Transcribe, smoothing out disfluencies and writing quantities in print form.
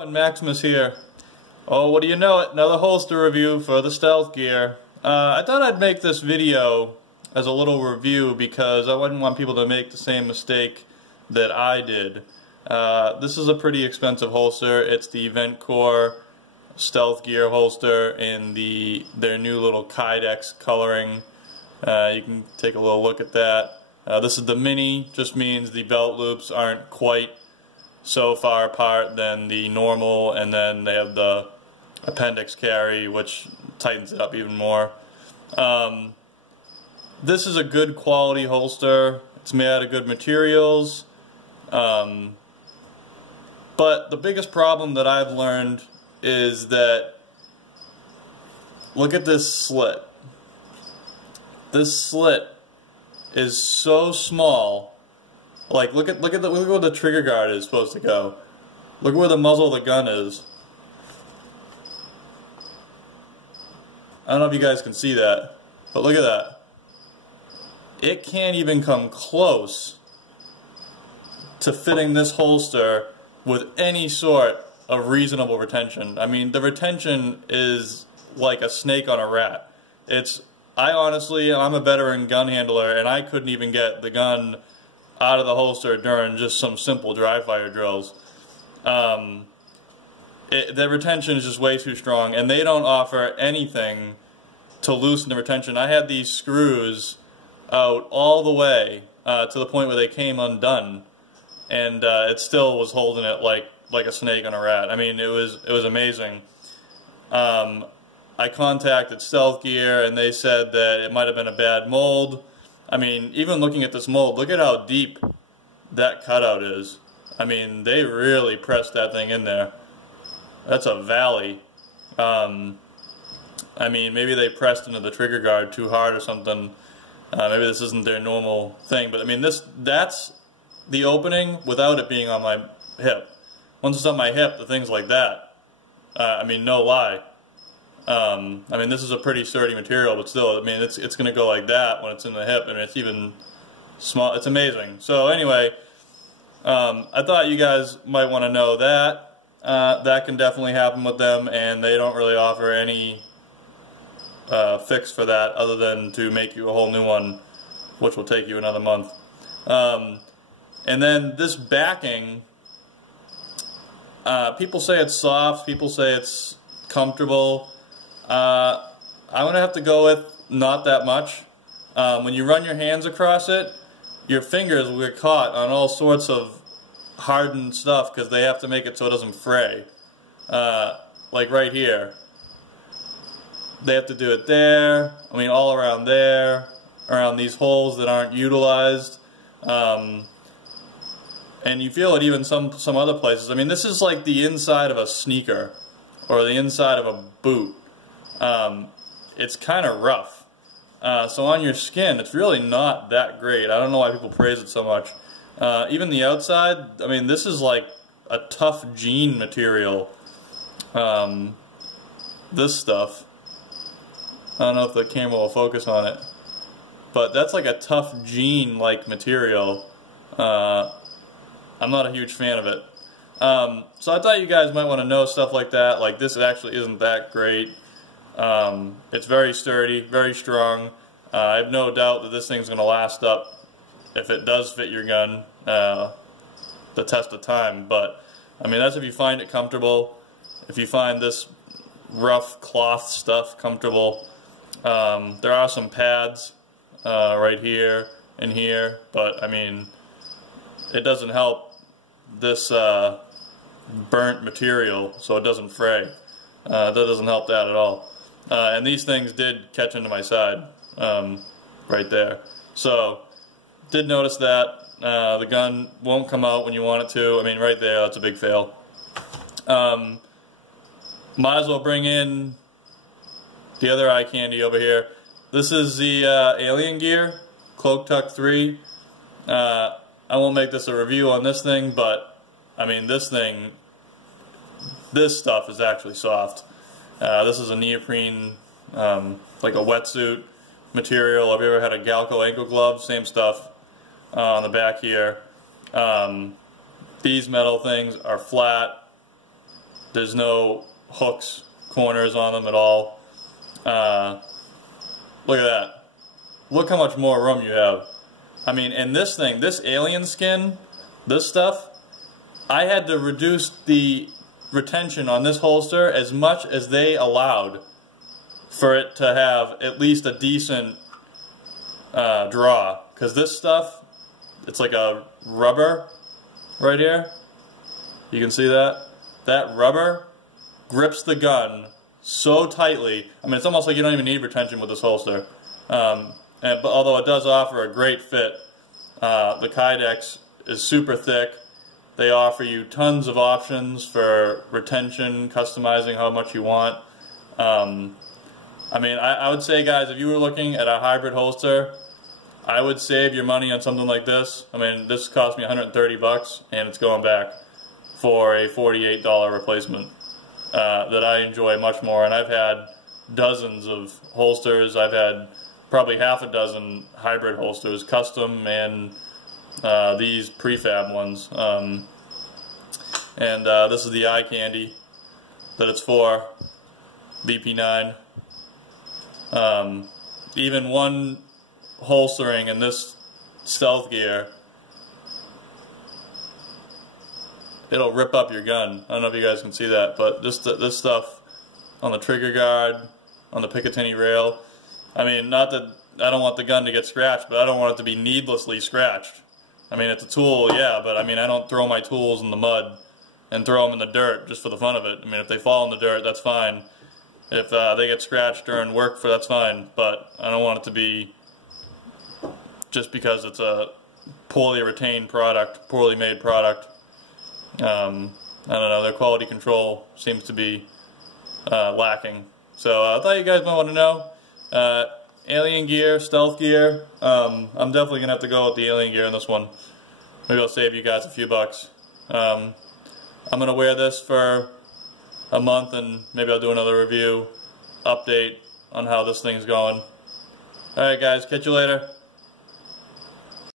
And Maximus here. Oh, what do you know it? Another holster review for the Stealth Gear. I thought I'd make this video as a little review because I wouldn't want people to make the same mistake that I did. This is a pretty expensive holster. It's the Ventcore Stealth Gear holster in their new little Kydex coloring. You can take a little look at that. This is the mini, just means the belt loops aren't quite so far apart than the normal, and then they have the appendix carry, which tightens it up even more. This is a good quality holster. It's made out of good materials. But the biggest problem that I've learned is that, look at this slit. This slit is so small. Like, look at where the trigger guard is supposed to go. Look where the muzzle of the gun is. I don't know if you guys can see that, but look at that. It can't even come close to fitting this holster with any sort of reasonable retention. I mean, the retention is like a snake on a rat. I'm a veteran gun handler, and I couldn't even get the gun out of the holster during just some simple dry fire drills. The retention is just way too strong, and they don't offer anything to loosen the retention. I had these screws out all the way to the point where they came undone, and it still was holding it like a snake on a rat. I mean, it was amazing. I contacted Stealth Gear, and they said that it might have been a bad mold. I mean, even looking at this mold, look at how deep that cutout is. I mean, they really pressed that thing in there. That's a valley. I mean, maybe they pressed into the trigger guard too hard or something. Maybe this isn't their normal thing. But I mean, that's the opening without it being on my hip. Once it's on my hip, the thing's like that. I mean, no lie. I mean, this is a pretty sturdy material, but still, I mean, it's going to go like that when it's in the hip, and it's even small. It's amazing. So anyway, I thought you guys might want to know that. That can definitely happen with them, and they don't really offer any fix for that other than to make you a whole new one, which will take you another month. And then this backing, people say it's soft, people say it's comfortable. I'm going to have to go with not that much. When you run your hands across it, your fingers will get caught on all sorts of hardened stuff because they have to make it so it doesn't fray. Like right here. They have to do it there, I mean all around there, around these holes that aren't utilized. And you feel it even some other places. I mean, this is like the inside of a sneaker or the inside of a boot. It's kind of rough. So on your skin, it's really not that great. I don't know why people praise it so much. Even the outside, I mean, this is like a tough jean material. This stuff. I don't know if the camera will focus on it. But that's like a tough jean-like material. I'm not a huge fan of it. So I thought you guys might want to know stuff like that. Like, this actually isn't that great. It's very sturdy, very strong. I have no doubt that this thing's going to last up, if it does fit your gun, the test of time. But, I mean, that's if you find it comfortable. If you find this rough cloth stuff comfortable. There are some pads right here and here, but, I mean, it doesn't help this burnt material so it doesn't fray. That doesn't help that at all. And these things did catch into my side right there. So, did notice that. The gun won't come out when you want it to. I mean, right there, that's a big fail. Might as well bring in the other eye candy over here. This is the Aliengear Cloak Tuck 3. I won't make this a review on this thing, but I mean, this stuff is actually soft. This is a neoprene, like a wetsuit material. Have you ever had a Galco ankle glove? Same stuff on the back here. These metal things are flat. There's no hooks, corners on them at all. Look at that. Look how much more room you have. I mean, and this thing, this alien skin, this stuff, I had to reduce the retention on this holster as much as they allowed for it to have at least a decent draw. Because this stuff, it's like a rubber right here. You can see that? That rubber grips the gun so tightly. I mean, it's almost like you don't even need retention with this holster. But although it does offer a great fit, the Kydex is super thick. They offer you tons of options for retention, customizing how much you want. I mean, I would say, guys, if you were looking at a hybrid holster, I would save your money on something like this. I mean, this cost me 130 bucks, and it's going back for a $48 replacement that I enjoy much more. And I've had dozens of holsters. I've had probably half a dozen hybrid holsters, custom and these prefab ones. This is the eye candy that it's for, VP9. Even one holstering in this Stealth Gear, it'll rip up your gun. I don't know if you guys can see that, but this stuff on the trigger guard, on the Picatinny rail, I mean, not that I don't want the gun to get scratched, but I don't want it to be needlessly scratched. I mean, it's a tool, yeah, but I mean, I don't throw my tools in the mud and throw them in the dirt just for the fun of it. I mean, if they fall in the dirt, that's fine. If they get scratched during work, that's fine, but I don't want it to be just because it's a poorly retained product, poorly made product. I don't know, their quality control seems to be lacking. So I thought you guys might want to know. Aliengear, Stealth Gear, I'm definitely going to have to go with the Aliengear in this one. Maybe I'll save you guys a few bucks. I'm going to wear this for a month and maybe I'll do another review, update on how this thing's going. Alright guys, catch you later.